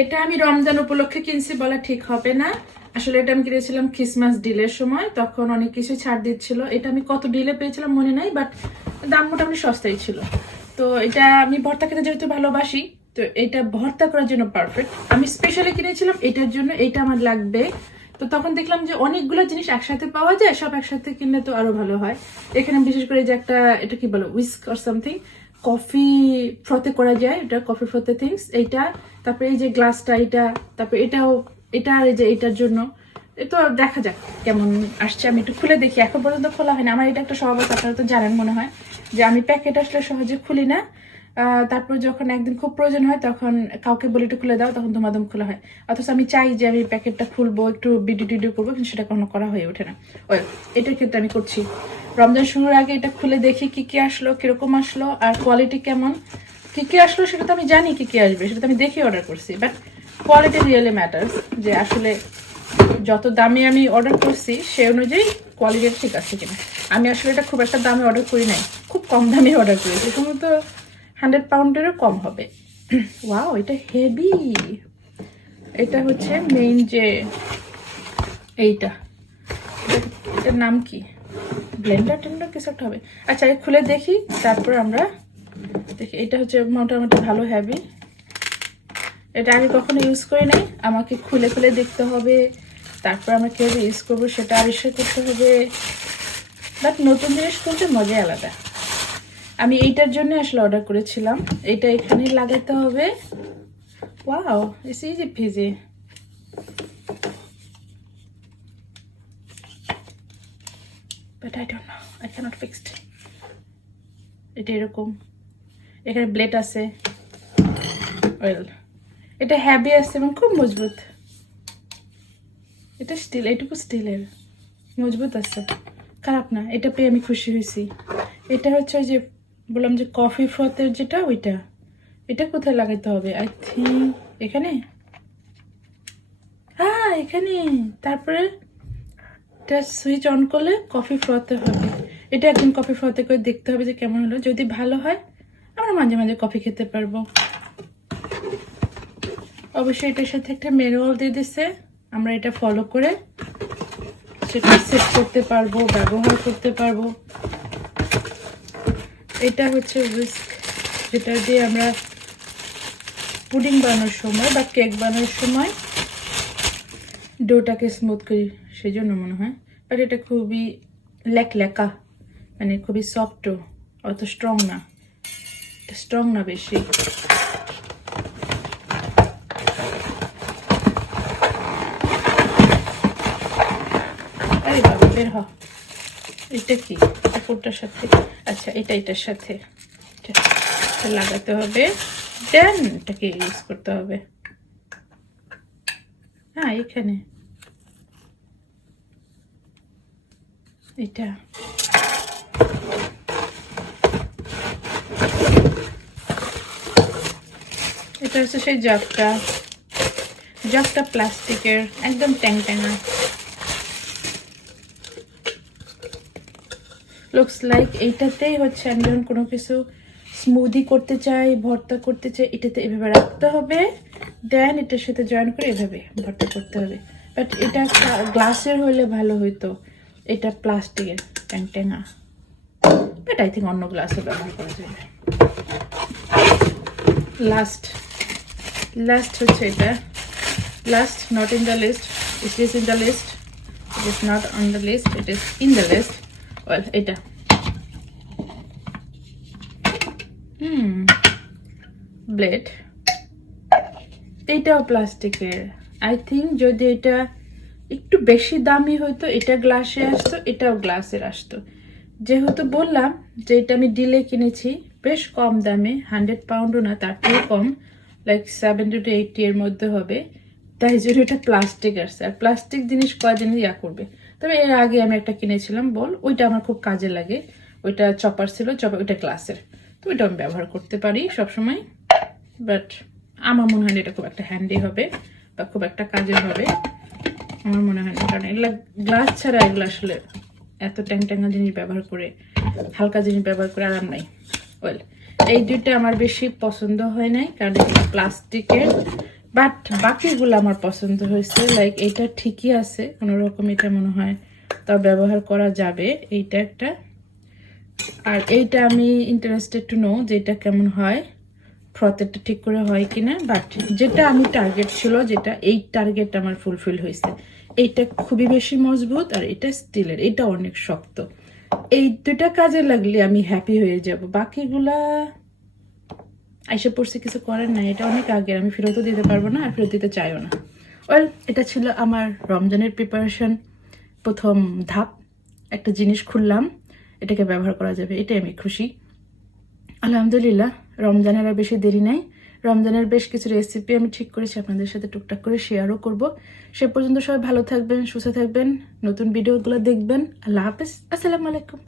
এটা আমি রমজান উপলক্ষে কিনছি বলা ঠিক হবে না। আসলে এটা আমি কিনেছিলাম ক্রিসমাস ডিলের সময়, তখন অনেক কিছু ছাড় দিচ্ছিল। এটা আমি কত ডিলে পেয়েছিলাম মনে নাই, বাট দাম মোটামুটি সস্তাই ছিল। তো এটা আমি ভর্তা খেতে যেহেতু ভালোবাসি, তো এটা ভর্তা করার জন্য পারফেক্ট। আমি স্পেশালি কিনেছিলাম এটার জন্য, এটা আমার লাগবে। তো তখন দেখলাম যে অনেকগুলো জিনিস একসাথে পাওয়া যায়, সব একসাথে কিনলে তো আরো ভালো হয়। এখানে বিশেষ করে যে একটা, এটা কি বলো, উইস্ক অর সামথিং, কফি ফ্রথে করা যায়, এটা কফি ফ্রথে থিংস এইটা। তারপরে এই যে গ্লাসটা, এটা। তারপরে এটাও, এটা আর এই যে এটার জন্য। এ তো দেখা যাক কেমন আসছে, আমি একটু খুলে দেখি। এখন পর্যন্ত খোলা হয়নি। আমার এটা একটা স্বভাব আছে, আপনারা তো জানেন মনে হয়, যে আমি প্যাকেট আসলে সহজে খুলি না। তারপর যখন একদিন খুব প্রয়োজন হয় তখন কাউকে বলে একটু খুলে দাও, তখন তোমাদের খোলা হয়। অথচ আমি চাই যে আমি প্যাকেটটা খুলবো, একটু ভিডিও টিডিও করবো, কিন্তু সেটা কখনো করা হয়ে ওঠে না। ওয়েল, এটার ক্ষেত্রে আমি করছি। রমজান শুরুর আগে এটা খুলে দেখি কি কি আসলো, কিরকম আসলো, আর কোয়ালিটি কেমন। কি কি আসলো সেটা তো আমি জানি, কি কি আসবে সেটা তো আমি দেখে অর্ডার করছি, বাট কোয়ালিটি রিয়েলি ম্যাটার্স। যে আসলে যত দামে আমি অর্ডার করছি সে অনুযায়ী কোয়ালিটি ঠিক আছে কিনা। আমি আসলে এটা খুব একটা দামে অর্ডার করি নাই, খুব কম দামে অর্ডার করেছি, সম্ভবত 100 পাউন্ডেরও কম হবে। ওয়াও, এটা হেভি। এটা হচ্ছে মেইন যে এইটা, এটার নাম কি, ব্লেন্ডার টেন্ডার কিছু একটা হবে। আচ্ছা, খুলে দেখি, তারপর আমরা দেখি। এটা হচ্ছে মোটামুটি ভালো হেভি। এটা আমি কখনো ইউজ করি নাই, আমাকে খুলে খুলে দেখতে হবে, তারপর আমরা কীভাবে ইউজ করবো সেটা আবিষ্কার করতে হবে। বাট নতুন জিনিস খুলতে মজাই আলাদা। আমি এইটার জন্য আসলে অর্ডার করেছিলাম। এটা এখানে লাগাতে হবে। Wow, it's easy fizzy. But I don't know, I can't fixed. এটা এরকম, এখানে ব্লেড আছে। ওয়েল, এটা হ্যাভি আছে এবং খুব মজবুত। এটা স্টিল, এইটুকু স্টিলের, মজবুত আছে, খারাপ না। এটা পেয়ে আমি খুশি হয়েছি। এটা হচ্ছে ওই যে বললাম যে কফি ফ্রথের যেটা, ওইটা। এটা কোথায় লাগাইতে হবে? আই থিঙ্ক এখানে। হ্যাঁ, এখানে। তারপরে এটা সুইচ অন করলে কফি ফ্রথে হবে। এটা একদিন কফি ফ্রথে করে দেখতে হবে যে কেমন হলো। যদি ভালো হয় আমরা মাঝে মাঝে কফি খেতে পারবো। অবশ্যই এটার সাথে একটা ম্যানুয়াল দিয়ে দিচ্ছে, আমরা এটা ফলো করে সেটা সেট করতে পারবো, ব্যবহার করতে পারবো। এটা হচ্ছে উইস্ক, যেটা দিয়ে আমরা পুডিং বানানোর সময় বা কেক বানানোর সময় ডোটাকে স্মুথ করি, সেই জন্য মনে হয়। বাট এটা খুবই লেকা, মানে খুবই সফটও, অত স্ট্রং না। এটা স্ট্রং না বেশি। আরে বাবা, বের হ। এটা কি, কাপড়টার সাথে? আচ্ছা, এটা এটার সাথে এটা লাগাতে হবে, দেন এটাকে ইউজ করতে হবে। হ্যাঁ, এখানে এটা। এটা হচ্ছে সেই জাগটা, জাগটা প্লাস্টিকের, একদম ট্যাং ট্যাঙা। লুকস লাইক এইটাতেই হচ্ছে আমি যখন কোনো কিছু স্মুদি করতে চাই, ভর্তা করতে চাই, এটাতে এভাবে রাখতে হবে, দেন এটার সাথে জয়েন করে এভাবে ভর্তা করতে হবে। বাট এটা গ্লাসের হলে ভালো হইতো, এটা প্লাস্টিকের ট্যাং ট্যাঙা। বাট আই থিঙ্ক অন্য গ্লাসে ব্যবহার করা যাবে। লাস্ট হচ্ছে এটা। Last, not in the list, it is in the list, it is not on the list, it is in the list. Well, এটা ব্লেড, এইটাও প্লাস্টিকের। আই থিঙ্ক যদি এটা একটু বেশি দামি হইতো, এটা গ্লাসে আসতো, এটাও গ্লাসের আসতো। যেহেতু বললাম যে এটা আমি ডিলে কিনেছি বেশ কম দামে, 100 পাউন্ডও না, তার থেকে কম, লাইক 70 to 80 এর মধ্যে হবে, তাই জন্য এটা প্লাস্টিক আসছে। আর প্লাস্টিক জিনিস কয়দিন ইয়া করবে। তবে এর আগে আমি একটা কিনেছিলাম বল, ওইটা আমার খুব কাজে লাগে। ওইটা চপার ছিল, ওইটা গ্লাসের, তো ওইটা আমি ব্যবহার করতে পারি সবসময়। বাট আমার মনে হয় না এটা খুব একটা হ্যান্ডি হবে বা খুব একটা কাজের হবে, আমার মনে হয় না। কারণ এগুলা গ্লাস ছাড়া এগুলো আসলে এত ট্যাংট্যাঙ্গা জিনিস ব্যবহার করে, হালকা জিনিস ব্যবহার করে আরাম নাই। ওয়েল, এই দুইটা আমার বেশি পছন্দ হয় নাই, কারণ এগুলো প্লাস্টিকের, বাট বাকিগুলো আমার পছন্দ হয়েছে, লাইক এইটা ঠিকই আছে কোনোরকম, এটা মনে হয় তা ব্যবহার করা যাবে, এইটা একটা। আর এইটা আমি ইন্টারেস্টেড টু নো যে এটা কেমন হয়, ফ্রতেরটা ঠিক করে হয় কিনা। বাট যেটা আমি টার্গেট ছিল, যেটা এই টার্গেট আমার ফুলফিল হয়েছে। এইটা খুবই বেশি মজবুত আর এটা স্টিলের, এটা অনেক শক্ত। এই দুটা কাজে লাগলে আমি হ্যাপি হয়ে যাব। বাকিগুলা আইসা পড়ছে, কিছু করার নাই, এটা অনেক আগের, আমি ফেরতও দিতে পারবো না আর ফেরত দিতে চাইও না। ওয়েল, এটা ছিল আমার রমজানের প্রিপারেশন, প্রথম ধাপ। একটা জিনিস খুললাম, এটাকে ব্যবহার করা যাবে, এটাই আমি খুশি আলহামদুলিল্লাহ। রমজানের আর বেশি দেরি নাই, রমজানের বেশ কিছু রেসিপি আমি ঠিক করেছি, আপনাদের সাথে টুকটাক করে শেয়ারও করব। সে পর্যন্ত সবাই ভালো থাকবেন, সুস্থ থাকবেন, নতুন ভিডিওগুলো দেখবেন। আল্লাহ হাফেজ, আসসালামু আলাইকুম।